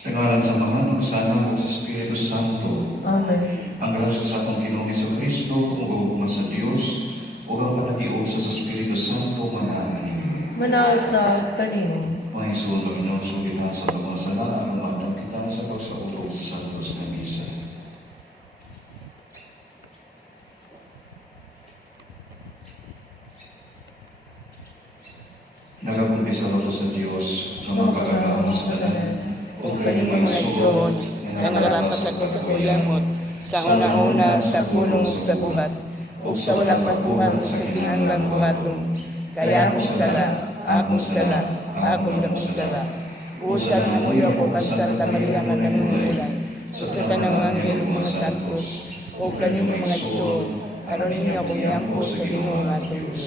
Sa ngalan sa Ama, sa Anak, ug sa Espiritu Santo. Amen. Ang grasya sa atong Ginoong Jesucristo, ug sa Dios, ug ang panagiusa sa Espiritu Santo manahan kanimo. Manaw sa kanimo. Mga isun, Panginoon, sugita sa mga sala, ang matang kita sa pagsaulog sa Santo sa Misa. Nagakumpisa ako sa Diyos sa mga pag-agawa sa tanan. O kanimo mga igsoon, nga nagarapat sa kaguyamot, sa una-una sa pulong sa buhat, o sa walang pagbuhat sa kinahanglang buhaton. Kaya akong sala, akong sala, akong sala. Usan nga muyo ko kasal ta Maria nga nanungulan, sa tanang anghel mga santos, o kanimo mga igsoon, aron ninyo ako miyampo sa Ginoo nga atong Diyos.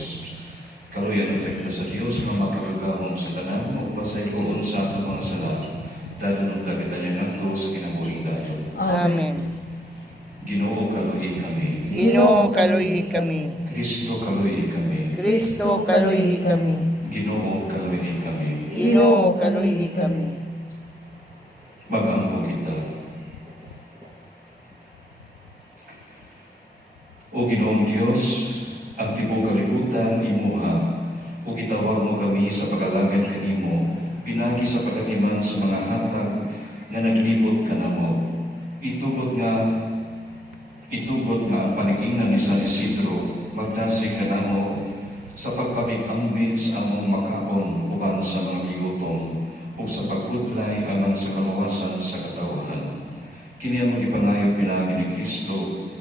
Kaluyan ang sa Diyos nga makakagahon sa tanan o pasayloon sa atong mga sala. Dahil nung dagitan niya nato sa kinabuhing dayon. Amen. Ginoo kaluhi kami. Ginoo kaluhi kami. Kristo kaluhi kami. Kristo kaluhi kami. Ginoo kaluhi kami. Ginoo kaluhi kami. Magampo kita. O Ginoong Diyos, ang tibuok kalibutan imuha, o gitawag mo kami sa pag-alagad kanimo, pinagi sa pagkatiman sa mga hatag na naglibot ka na mo. Itugod nga ang paningin ni San Isidro, magdasig ka na mo sa pagpapig-ambit sa among makaon uban sa mga giutom o sa pagkudlay alang sa kalawasan sa katawahan. Kini ang ipanayo pinagi ni Kristo.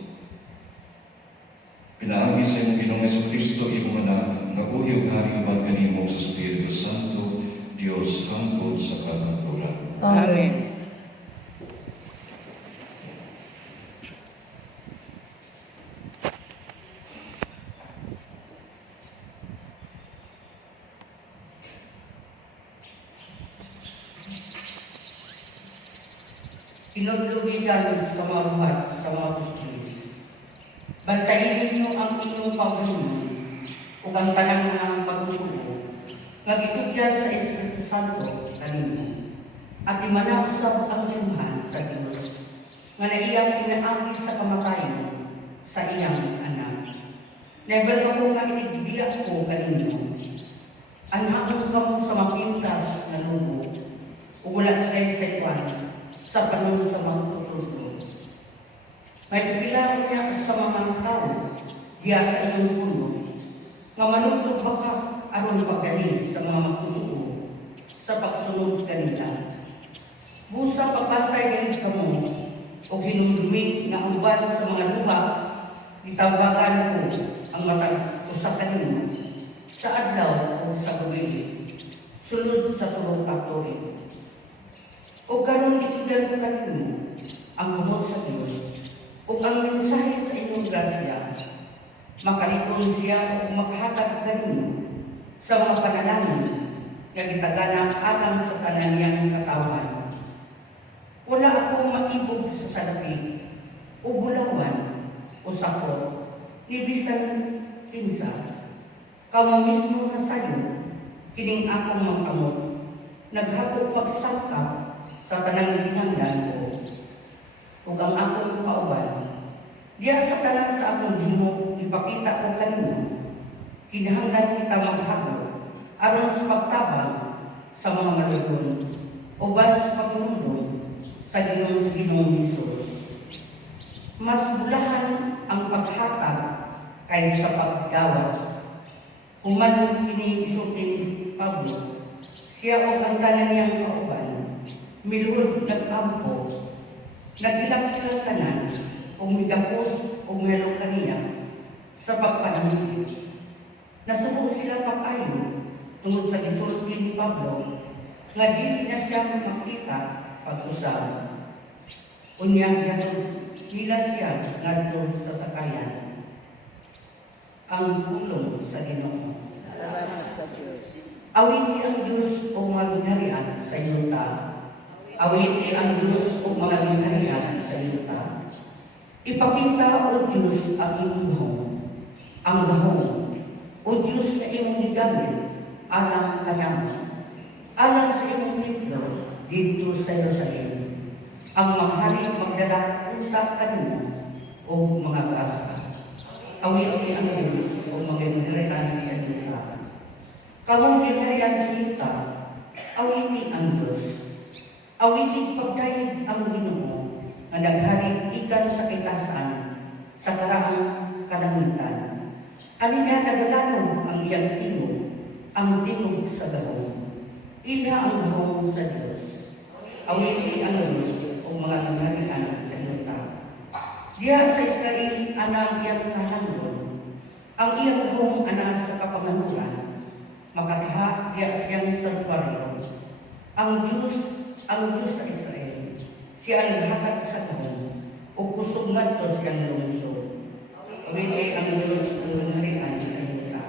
Pinaagi sa imong Ginoong Jesucristo, imong anak, nga buhi ug hari uban kanimo sa Espiritu Santo, Diyos hangtod sa katagpuan. Amen. Pinaglubigan sa mga buhat, sa mga pustilis. Bantayin ninyo ang inyong paglulo o ang tanang ng paglulo nga gitugyan sa Espiritu Santo kanino. At imanapsab ang simhan sa Diyos nga na iyang pinaagis sa kamatayan sa iyang anak. Nebel ako nga inigbiyak ko kanino. Anhaon kamo sa mapintas na lugo o wala sa iwan sa panahon sa mga tutulog. May pipilaan niya sa mga tao diya sa iyong puno nga manuglog baka aron pagdali sa mga magtutoo sa pagsunod kanila. Busa papantay ganit kamo o hinumdumi nga uban sa mga luha, itawagan ko ang matag o sa kanino sa adlaw o sa gabi, sunod sa tulong katuig. O ganong itugan ko kanino ang kamot sa Diyos o ang mensahe sa inyong grasya, makalipon siya o makahatag kanino sa mga panalangin nga gitaganang alam sa tanan niyang katawan. Wala akong maibog sa salapi o bulawan o sakot, ni bisan pinsa. Kamo mismo na sayo, kining akong mangkamot, naghagok pagsangkap sa tanang ginanglan ko. Ug ang akong kauban, diya sa tanan sa akong himo, ipakita ko kanino, kinahanglan kita maghagok, aron sa pagtabang sa mga malugon, uban sa pagmundong sa Ginoong Hesus. Mas bulahan ang paghatag kaysa pagdawat. Human kini isulti ni Pablo, siya o ang tanan niyang kauban, miluhod nag-ampo, nagilak sila tanan, o migapos o melo kaniya sa pagpanamit. Nasubo sila pag-ayo tungod sa gisulti ni Pablo, nga dili na siya makita pag-usap. Unyang yatod nila siya ngadto sa sakayan. Ang pulong sa Ginoo. Salamat sa Diyos. Awiti ang Diyos o mga ginharian sa yuta. Awiti ang Diyos o mga ginharian sa yuta. Ipakita o Diyos ang iyong gahong. Ang gahong o Diyos na iyong gigamit alang kanamo. Alang sa iyong templo, dito sa Jerusalem, ang maharing magdala utak kanimo o mga grasa. Awit ni ang Diyos o mga ginharian sa lupa. Kamong ginharian sa lupa, awit ni ang Diyos. Awit pagdayeg ang Ginoo nga naghari ikan sa kaitasan sa karaang kalangitan. Aniya nagalanon ang iyang tingog, ang tingog sa gahong. Ila ang gahong sa Diyos. Awit ang Diyos o mga ginharian sa lupa. Diya sa Israel anang iyang kahangon, ang iyang gahong anas sa kapanganuran, makataha diya sa iyang santuaryo. Ang Diyos sa Israel, siya ang hakat sa gahong, o kusog ngadto siyang lungsod. Awit ang Diyos ang ginharian sa lupa.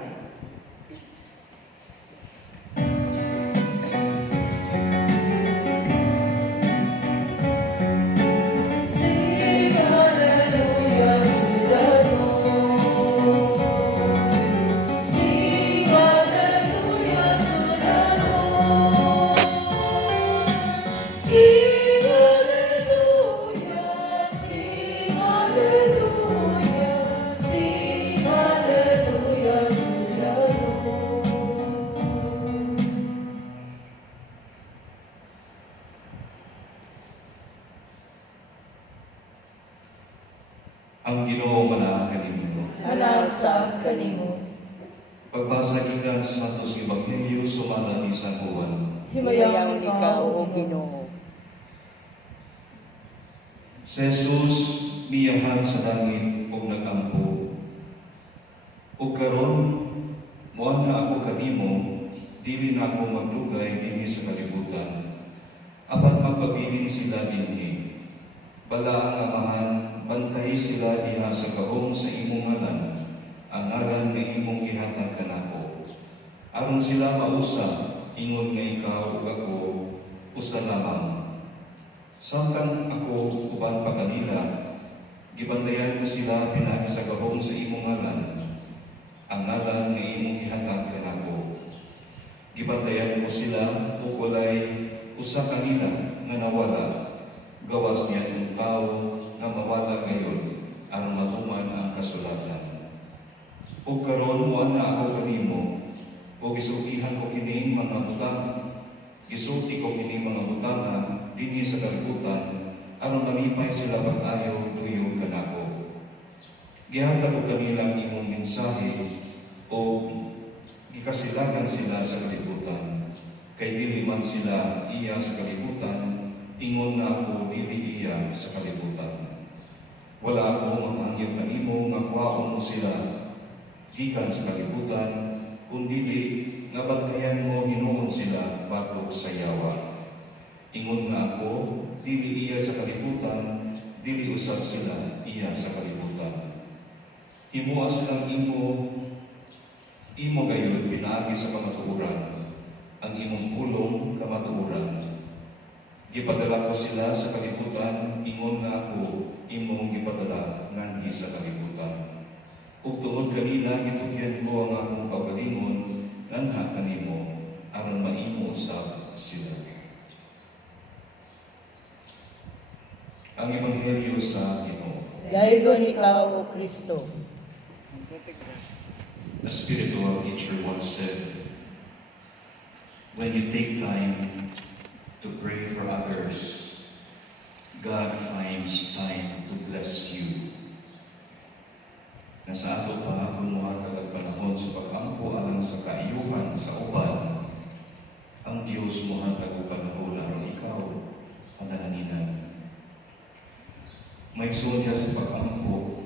Ang Ginoo manaang kanimo. Anasa kanimo. Pagbasa gikan sa Santos Ebanghelyo sumala ni San Juan. Himayang ikaw, O Ginoo. Si Jesus miyahan sa langit ug nagampo. Ug karon moana ako kanimo, dili na ako magdugay dinhi sa kalibutan. Apan magpabilin sila dinhi. Bala ang amahan, bantay sila diha sa gahong sa imong ngalan, ang ngalan nga imong gihatag kanako. Aron sila mausa, ingon nga ikaw ug ako, usa lamang. Samtang ako uban pa kanila, gibantayan ko sila pinaagi sa gahong sa imong ngalan, ang ngalan nga imong gihatag kanako. Gibantayan ko sila ug walay usa kanila nga nawala. Gawas niya ng tao nga mawala ngayon ang matuman ang kasulatan. O karon mo na ako kanimo, o gisukihan ko kining mga butang, gisuti ko kining mga butanga dinhi sa kalibutan, aron malipay sila pag-ayaw tuyo kanako. Gihatag ko kanilang imong mensahe, o gikasilagan sila sa kalibutan, kay dili man sila iya sa kalibutan, ingon na ako dili iya sa kalibutan. Wala ako maghangyo kanimo nga kuhaon mo sila gikan sa kalibutan, kundi nga bantayan mo hinuon sila batok sa yawa. Ingon na ako dili iya sa kalibutan, dili usab sila iya sa kalibutan. Himuha silang imo gayud pinaagi sa kamatuoran, ang imong pulong kamatuoran. Gipadala ko sila sa kalibutan, ingon nga ako, imong gipadala nganhi sa kalibutan. Ug tungod kanila gitugyan ko ang akong kaugalingon, nganha kanimo, aron maimo usab sila. Ang Ebanghelyo sa Ginoo. Dahil ikaw, O Kristo. A spiritual teacher once said, when you take time to pray for others, God finds time to bless you. Nasa ato pa kumuha kagad panahon sa pag-ampo alang sa kaayuhan sa uban, ang Diyos mo hatag og panahon aron ikaw panalangin. May sunya sa pag-ampo,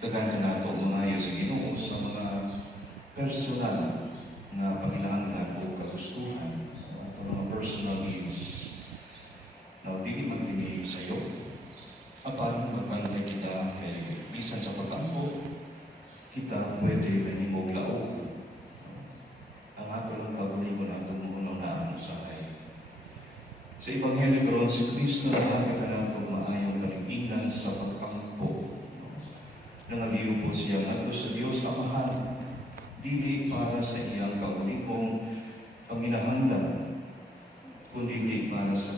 dagan ka nato umayo sa Ginoo sa mga personal na pangilanglan o kagustuhan, mga personal needs na hindi man pinili sa iyo. Apan, magbantay kita kay bisan sa pag-ampo, kita pwede manimog laog. Ang ato lang kaguligon ang tumuhunaw na ano sa kay. Sa Ebanghelyo karon si Kristo na ka na maayong kalinginan sa pag-ampo. Nangaliw po siya ngadto sa Dios Amahan, dili para sa iyang kaulikong panginahanglan, kundi para sa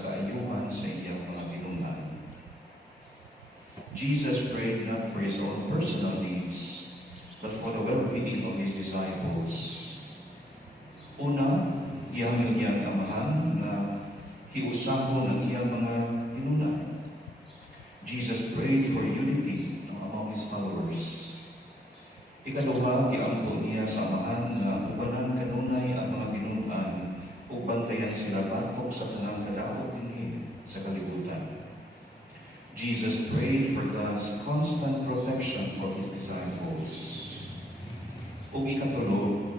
for his own personal needs, but for the well-being of his disciples. Una, gihangyo niya ang amahan na hiusahon ang iyang mga tinuna. Jesus prayed for unity among his followers. Ikaduha, giampo niya sa amahan na ubanan kanunay ang mga tinunan o bantayan sila batok sa tanang kadaot dinhi sa kalibutan. Jesus prayed for God's constant protection for his disciples. O ikatulo,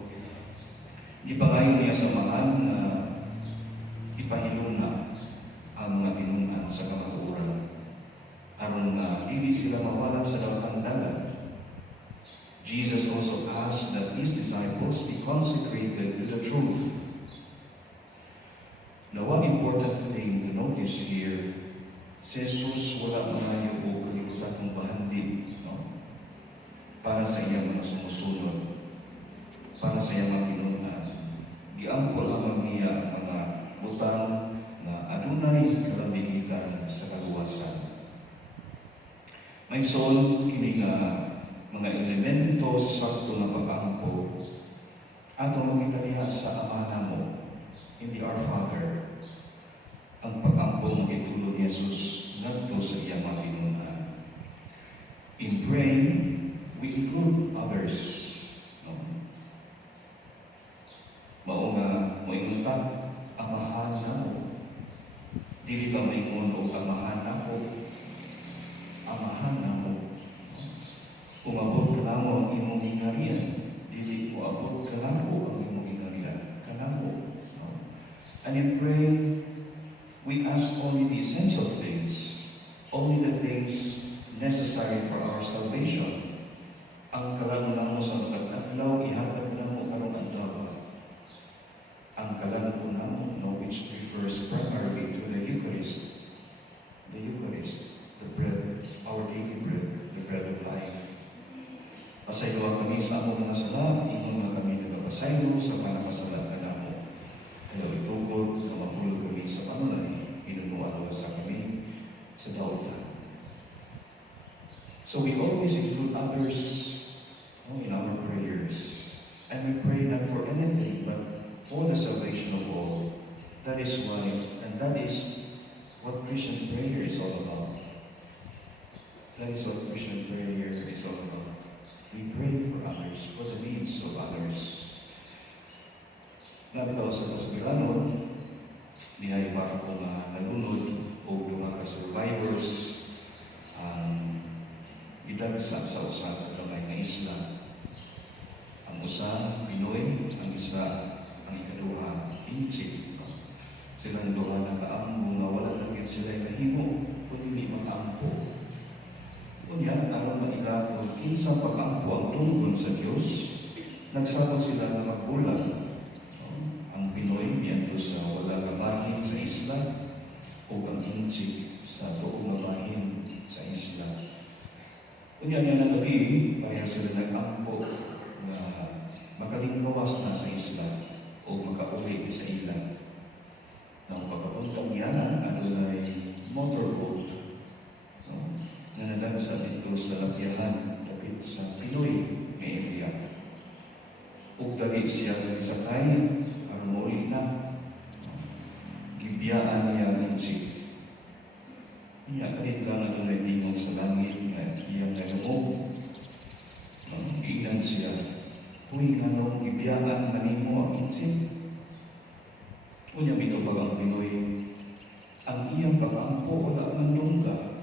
gipangayo niya sa amahan na ipahiluna ang mga tinunan sa kamatuoran aron na dili sila mawala sa daotang dagat. Jesus also asked that his disciples be consecrated to the truth. Now, one important thing to notice here, si Jesus wala mangayo o kalibutan ng bahandi, no? Para sa iyang mga sumusunod, para sa iyang mga tinunan. Giampo lamang niya ang mga butang na adunay kalambigitan sa kaluwasan. May son, kini nga mga elemento sa sakto na pag-ampo ato makita niya sa amana mo, hindi our Father, ang pag-ampo mong itulo ni Jesus ngadto sa iyang mga tinunan. In praying, we include others. No? Mao nga moingunta, amahan na mo. Dili ba maingon o amahan na ko? Amahan na mo. Umabot ka lang mo ang imong ingarian. Dili mo abot ka lang mo ang imong ingarian. Kanamo. No? And in praying, we ask only the essential things, only the things necessary for our salvation. Ang kalangunan mo sa pag-adlaw, ihatag na mo karong adlaw. Ang kalangunan mo, no, which refers primarily to the Eucharist. The Eucharist, the bread, our daily bread, the bread of life. Pasaylo kami sa among mga sala, ingon nga kami nagapasaylo sa panapasala ka na mo. Kaya itugod na mahulog kami sa panulay, inunualaw sa kami sa dautan. So we always include others, no, in our prayers. And we pray not for anything, but for the salvation of all. That is why, and that is what Christian prayer is all about. That is what Christian prayer is all about. We pray for others, for the needs of others. Nabitaw sa kasagiranon, nihay para ko na nalunod o duha ka survivors ang gidagsa sa usa ka gamay nga isla. Ang usa, Pinoy, ang isa, ang ikaduha, Inchik. Silang duha nakaambo nga wala na gid sila nahimo kundi mag-ampo. Kunya, aron mailapon, kinsa pag-ampo ang tungkol sa Diyos, nagsabot sila na magbulag. Ang Pinoy, miyanto sa wala nga bahin sa isla, o ang Inchik sa tuong nga bahin sa isla. Kunya niya na gabi, pareha sila nag-ampo na makalingkawas na sa isla o makauwi sa ilan. Nang pagkapuntong niya na, adunay motorboat, no? Na nadagsa dito sa Lapyahan, dapit sa Pinoy nga area. Ug dali siya nagsakay, aron mauli na. Gibiyaan niya ang Inchik. Niya kanit lang adunay tingog sa langit nga iyang nagamo. Giinan siya. Uy, nga gibiyaan manimo ang Inchik. Unya mitubag ang Pinoy. Ang iyang pag-ampo wala ang lungga.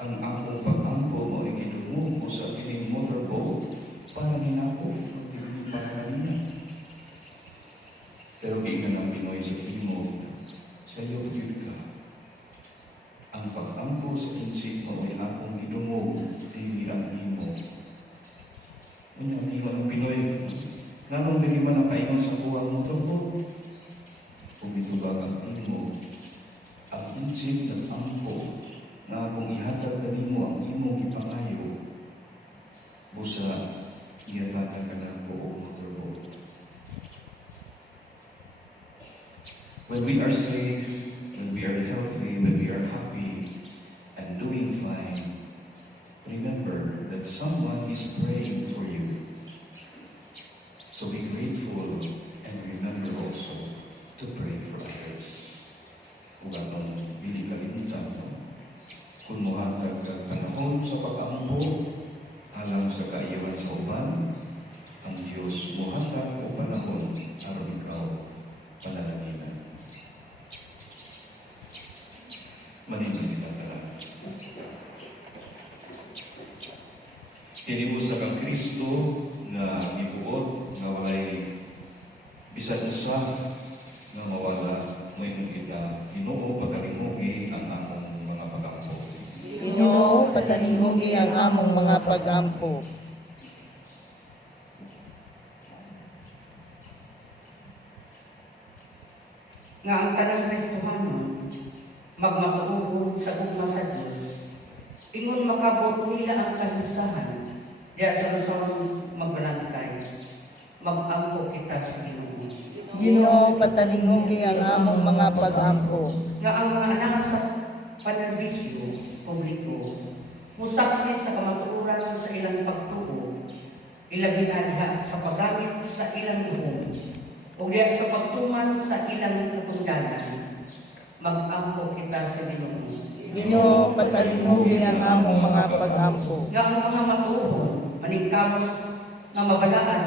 Ang akong pag-ampo mo ay gidungo ko sa piling motorboat para ninako, hindi para kanina. Pero kainan ang Pinoy sa Timog, sa iyo yun ka. Ang pag-ampo sa Inchik mo ay akong gidungo, di ang imo. Ang Pinoy, naman hindi man ang kainan sa buwang motorboat. Kung itubag ang imo, ang Inchik ng ampo, na kung ihatag kanimo ang imong ipangayo, busa ihatagan ka ng buong motorboat. When we are safe, when we are healthy, when we are happy and doing fine, remember is praying for you. So be grateful and remember also to pray for others. Huwag atong bili kalimutan, no? Kung muhatag ka panahon sa pag-aampo, alang sa kaiyawan sa uban, ang Diyos muhatag o panahon aron ikaw panalaginan. Maninong kita talaga. Kinibusa kang Kristo na ibuot na walay bisan usa nga mawala moingon kita, Ginoo pagalimugi ang among mga pagampo. Ginoo, patalingugi ang among mga pag-ampo. Nga ang tanang Kristohano, magmatuhod sa gugma sa Diyos, ingon makabot nila ang kalusahan, diya sa lusong magbalantay, mag-ampo kita sa Ginoo. Ginoo, patalingugi ang among mga pag-ampo. Nga ang mga anak sa panarbisyo, publiko, musaksi sa kamatuoran sa ilang pagtuo, ilabi na diha sa paggamit sa ilang ihong, o diya sa pagtuman sa ilang katungdanan, mag-ampo kita sa Ginoo. Ginoo, patalingugi ang among mga pag-ampo. Nga ang mga matuon, maningkamot nga mabalaan,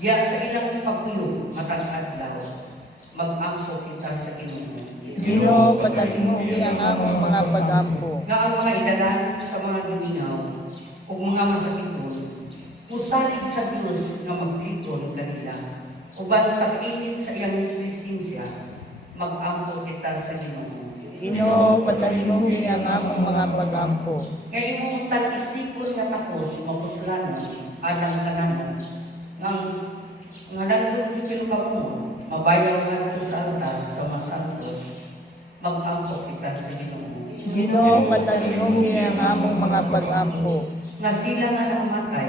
diya sa ilang pagpuyo, matag adlaw, mag-ampo kita sa Ginoo. Ginoo, patalingugi ang among mga pag-ampo. Nga ang mga idalan sa mga lumingaw o mga masakiton, musalig sa Diyos nga magpliton kanila, uban sa kainit sa iyang presensya, mag-ampo kita sa Ginoo. Ginoo, patalingugi ang among mga pag-ampo. Nga imong tag-isipon nga takos, mapuslan, alang kanan, nga nandun dipin ka mo, mabayaw nga sa altar sa masantos, mag-ampo kita sa Ginoo. Ginoo, patalingugi ang among mga pag-ampo. Nga sila nga namatay,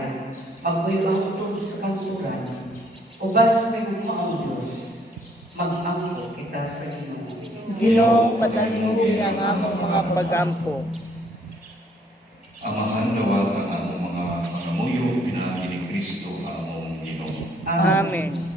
magbuyo ang utod sa kanturan, uban sa pigugma ang Diyos, mag-ampo kita sa Ginoo. Ginoo, patalingugi ang among mga pag-ampo. Amahan dawat ang among mga pangamuyo, pinaagi ni Kristo among Ginoo. Amen.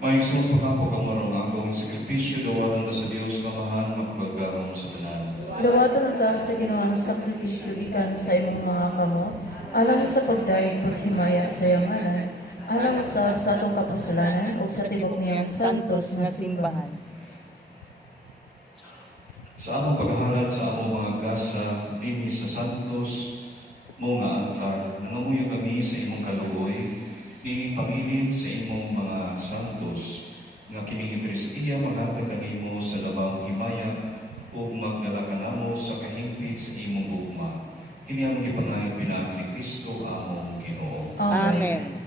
May isang pangako kang marunong ang sakripisyo dawan sa Dios kamahan magpagbarong sa tanan. Dawaton ta sa ginawa sa sakripisyo ikan sa imong mga kamo, alang sa pagdaig paghimayan sa yamanan, alang sa atong kapasalanan o sa tibok niyang santos nga simbahan. Sa among paghahalad sa among mga gasa dinhi sa Santos, mo nga altar, nangamuyo kami sa imong kaluoy, dili pangilin sa imong mga santos, nga kining Kristiya maghatag kanimo sa labang himaya o magdala kanamo sa kahimpit sa imong gugma. Kini ang gipangay pinaagi ni Kristo among Ginoo. Amen.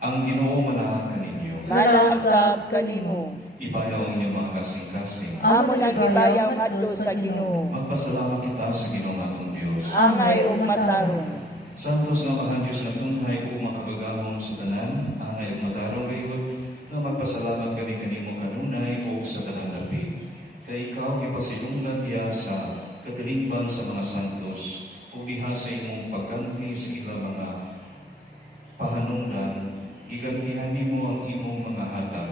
Ang Ginoo manahan kaninyo. Malasab kanimo. ibayaw ang inyong mga kasing-kasing. Amo nagibayaw ngadto sa Ginoo. Magpasalamat kita sa Ginoong atong Dios. Angay ug matarong. Santos nga mga Diyos na tunay o makagagahong sa tanan, angay ug matarong gayud nga magpasalamat kami kanimo kanunay o sa tanan dapit. Kay ikaw gipasidunggan diya sa katilingban sa mga santos ug diha sa imong pagganti sa ilang mga pahanungdan, gigantihan nimo ang imong mga hatag.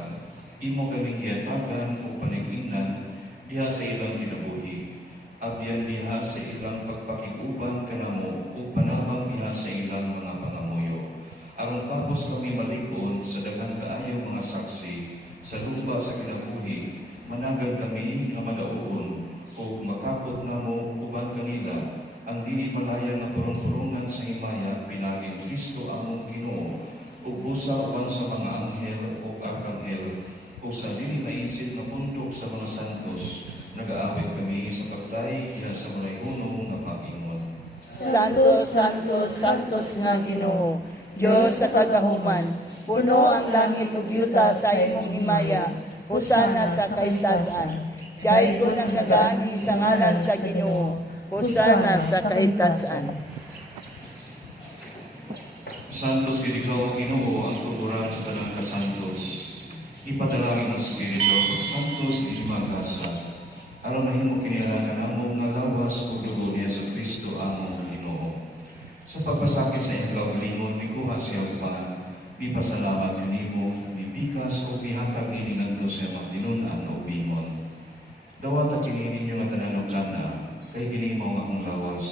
Imo kami kiyatagan o paniguinan diha sa ilang kinabuhi. Abyan diha sa ilang pagpakiguban kanamo o panabang diha sa ilang mga pangamuyo. Aron tapos kami malikod sa daghang kaayo mga saksi sa lupa sa kinabuhi, managad kami nga madaoon o makapot namo uban kanila ang dili malaya nga purong-purungan sa himaya pinagi ni Kristo among Ginoo ug busa uban sa mga anghel o arkanghel o sa dili naisip na pundok sa mga santos. Nag-aawit kami sa pagtay diha sa malayuno nga Panginoon. Santos, Santos, Santos nga Ginoo, Diyos sa kagahuman, puno ang langit ug yuta sa imong himaya, husana sa kaitasan. Dahil ko nang nagani sa ngalan sa Ginoo, husana sa kaitasan. Santos gid ikaw, Ginoo, ang tuguran sa tanang kasantos. Ipadalangin ang Espiritu, Santos di magasa. Aron mahimo kinialanan namo nga lawas ug dugo niya sa Kristo among Ginoo. Sa pagpasakit sa iyang kaugalingon, mikuha siya upan, mipasalamat kanimo, mipikas o mihatag ini ngadto sa imong tinunan o bingon. Dawata kini ninyo nga tanan og lana, kay kini mao nga akong lawas,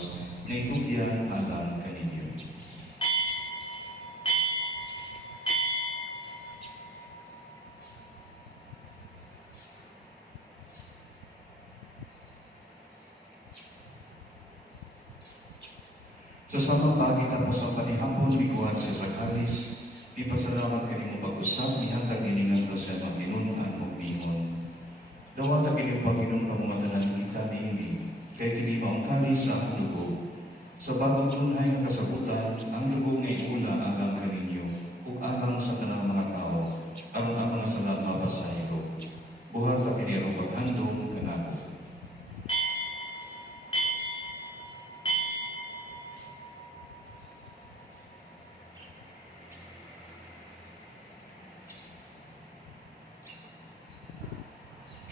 nga itugyan alang kaninyo. Sa samang pagi tapos ang panihapon, mikuha siya sa kalis, ipasalamat kanimo pag-usap, mihatag ini ngadto sa imong tinunan o bingon. Dawata kini Panginoon pamumatanan kita niini, kay kini mao ang kalis sa akong dugo. Sa bagong tunay nga kasabutan, ang dugo nga iula agang kaninyo, ug agang sa tanang mga tao, aron agang sa lahat mapasayo. Buhat ka kini ang paghandong kanako.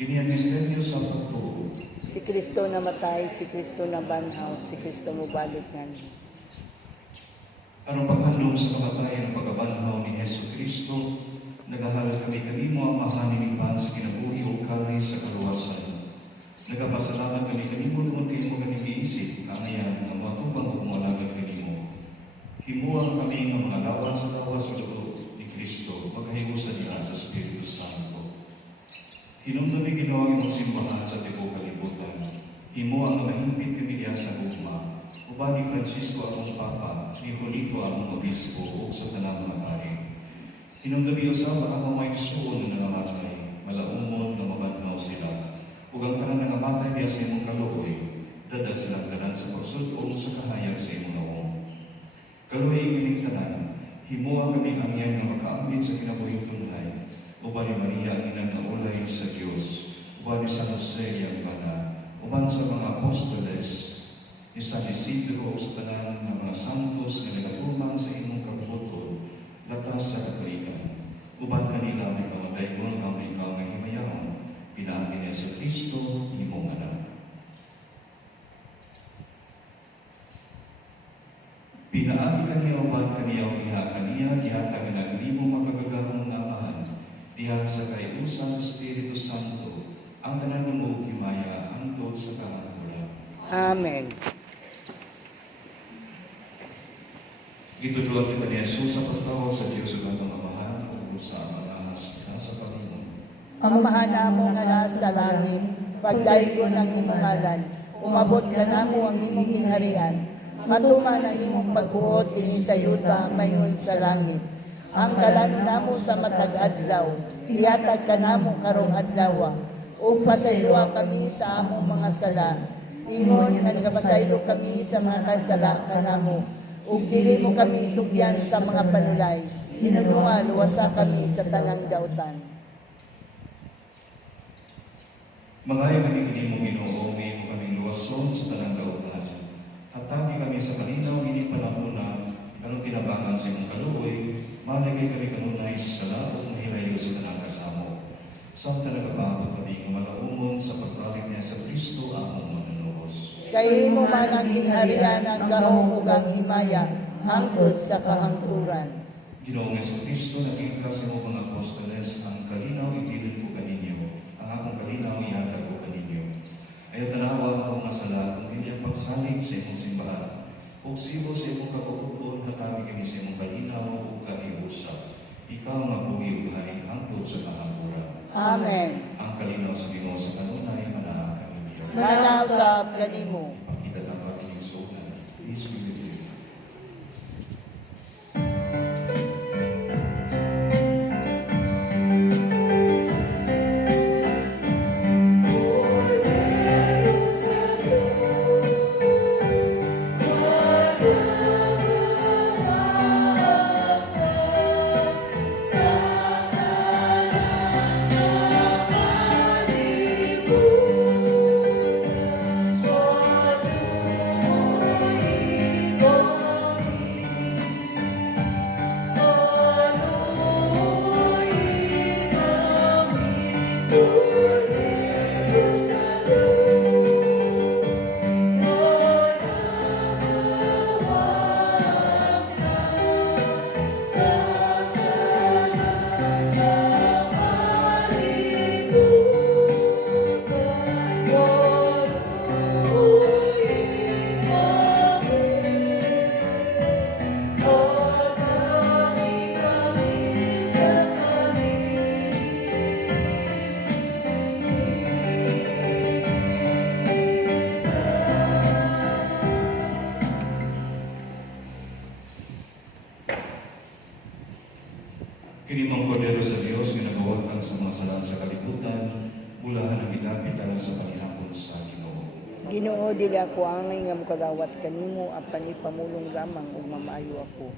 Kini ang misteryo sa pagtuo. Si Kristo namatay, si Kristo nabanhaw, si Kristo mobalik nganhi. Anong paghandong sa kamatay ng pagkabanhaw ni Hesus Kristo, nagahalal kami kanimo ang mahaninipan sa kinabuhi o kalay sa kaluwasan. Nagapasalamat kami kanimo tungod kay mo kami giisip, ang ayan ang matubang o malagad kanimo. Himuang kami ng mga lawan sa lawas o dugo ni Kristo, magkahiusan niya sa Espiritu Santo. Hinumdum ni Ginoo ang imong simbahan sa tibuok kalibutan. Himo ang mahimpit kami diha sa gugma. Uban ni Francisco among Papa, ni Julito among Obispo ug sa tanang mga pari. Hinumdum ni usab ang mga igsoon nga namatay, malaumon nga mabanhaw sila. Ug ang tanan nga namatay diha sa imong kaluoy, dada silang tanan sa pagsud-ong sa kahayag sa imong naong. Kaluoy kining tanan, himo ang kami angyan nga makaambit sa kinabuhing tunay. Uban ni Maria ang inang naulay sa Diyos, uban ni San Jose ang bana, uban sa mga apostoles, ni San Isidro o sa tanan ng mga santos na nagatuman sa imong kabuton, latas sa katolikan. Uban kanila may kamadaygon ang may ikaw nga himayahon, pinaangin niya sa Kristo, imong anak. Pinaagi kaniya uban kaniya o diha kaniya, dihatag na kanimo makagagahong nga amahan, diha sa kaiusan sa Espiritu Santo, ang tanan mo himaya hangtod sa kamaturan. Amen. Gituduan kita ni Jesus sa pagtawag sa Diyos ug ang amahan ug sa amanahas kita sa Panginoon. Amahan namo nga nasa langit, pagdaygon ang imong ngalan, umabot ka namo ang imong gingharian, matuman ang imong pagbuot dinhi sa yuta mayroon sa langit. Ang kalano namo sa matag adlaw, ihatag ka namo karong adlaw, ug pasayloa kami sa among mga sala. Ingon nga nagapasaylo kami sa mga kasala kanamo, ug dili mo kami itugyan sa mga panulay. Hinunua luwasa kami sa tanang dautan. Mangayo kami kanimo Ginoo, may mo kaming luwason sa tanang kautan. Hatagi kami sa kalinaw gini panahona, anong tinabangan sa imong kaluoy, malagay kami kanunay sa sala o mahilayo sa tanang kasamo. Sa nagapabot kami ng malaumon sa pagbalik niya sa Kristo among manunubos. Kay mo man ang kinharian ang gahom ug ang himaya hangtod sa kahangturan. Ginoong Yesu Kristo, naging kasi mo mga apostoles, ang kalinaw ibilin ko kaninyo, ang akong kalinaw ihatag ko kaninyo. Ayaw tanawa ang mga sala, kung hindi ang pagsalig sa imong simbahan, o sibo sa imong kapukuton, hatagi kami sa imong kalinaw o kahiusap. Ikaw ang mabuhi ug hari hangtod sa kahangturan. Amen. Ang kalinaw sa Ginoo sa kanunay, manaag kami niyo. Manaw sa kanimo. Pagkita tapat inyong sunan. Please be with you. Kini mang kordero sa Dios nga nagawatan sa mga sala sa kalibutan, bulahan ang idapit alang sa panihapon sa Ginoo. Ginoo dili ako angay nga mokadawat kanimo apan ipamulong lamang ug mamaayo ako.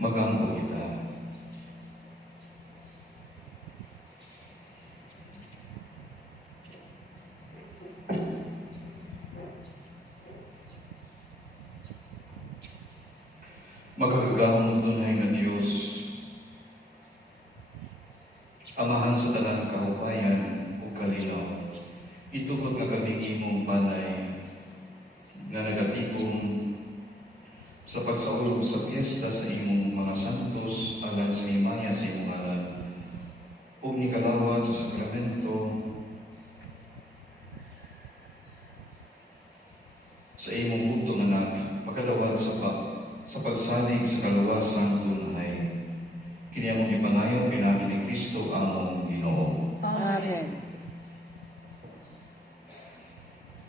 Magampo kita. Makagagamot tunay nga Diyos, Amahan sa talang kahupayan o kalinaw, itukot nga kaming imong banay nga nagatikong sa pagsaulog sa piyesta sa imong mga santos alang sa himaya sa imong anak ug nikalawat sa sakramento sa imong bugtong anak pagkalawat sa pagsalig sa kaluwasan tunay. Kini among ipangayon pinaagi ni Kristo among Ginoo. Amen.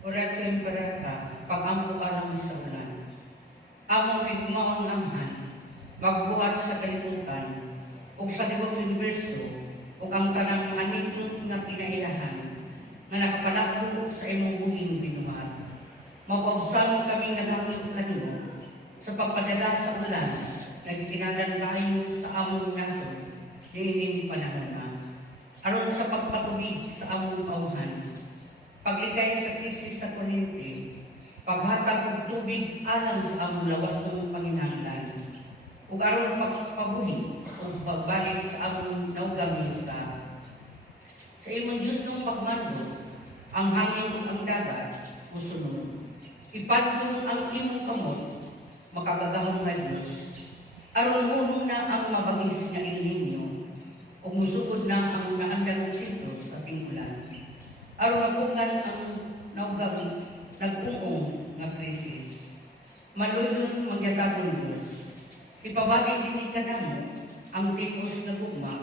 Oratyon parata, pagampo alang sa ulan. Among higmaong amhan, magbuhat sa kalibutan, o sa liwag universo, o ang tanang anipot nga kinaiyahan, nga nakapanakbo sa imong buhing binuhat. Mapabsamo kaming naghapit kanino, sa pagpadala sa ulan, nagkinalan kayo sa among nasod, niining panahon na. Aron sa pagpatubig sa among kauhan, pagligay sa krisis sa kuryente, paghatag og tubig alang sa among lawas ng panginahanglan, ug aron pagpabuhi ug pagbalik sa among naugang yuta. Sa imong Diyos ng pagmando, ang hangin ug ang dagat musunod. Ipadlong ang imong kamot, makagagahong nga Diyos. Aron hunong na ang mabangis nga ilinyo, o musugod na ang naandang sintos sa pingulan. Aron mabukan ang nag-uong nga krisis. Malulong magyatagong Diyos. Ipabagi din kanamo ang tipos na gugma,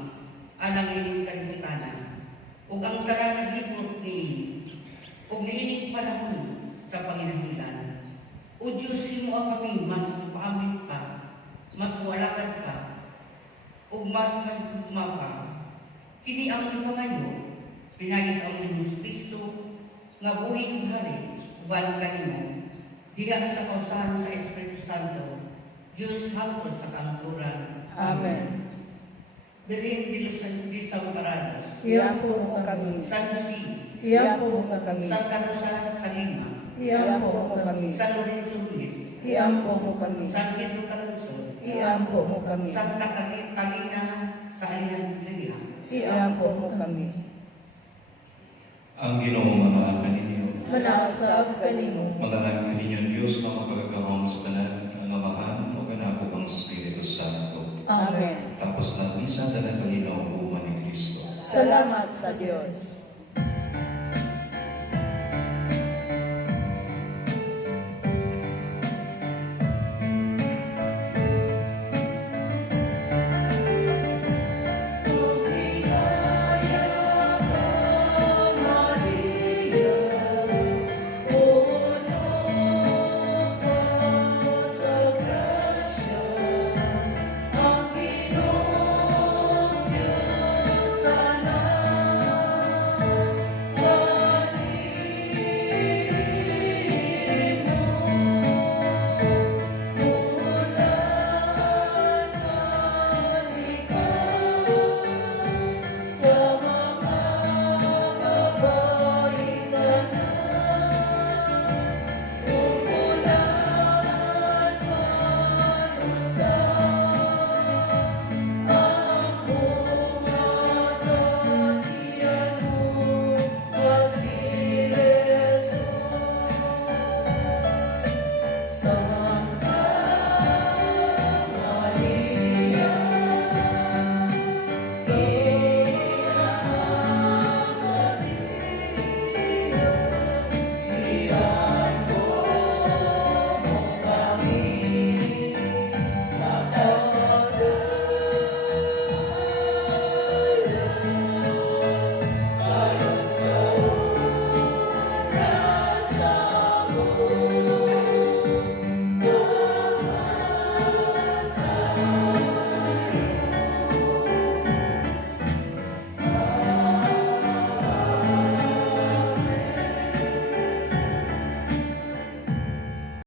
alang ining kalibutanan, ug ang tarang naglibot ni ug niining panahon sa panginahanglan. O Diyos, himo kami mas mapaamit pa, mas walakad pa, o mas magugma pa. Kini ang ipangayo, pinagis ang Diyos Kristo, nga buhi ug hari, uban kanimo, diha sa kausahan sa Espiritu Santo, Diyos hangtod sa kangkuran. Amen. Birhen de los Desamparados, Iyan po mo kami. San Jose, Iyan po mo kami. Santa Rosa sa Lima, Iyan po mo kami. San Lorenzo Luis, Iyan po mo kami. San Pedro Calungsod, Iyan po mo kami. Santa Catalina sa Alejandria, Iyan po mo kami. Ang Ginoo mga kaninyo, Manaasab kanimo. mangalan kaninyo Diyos na mapagagahong sa tanan ang Amahan o ganako ang Espiritu Santo. Amen. Tapos na misa na ng Panginoon ni Kristo. Salamat sa Diyos.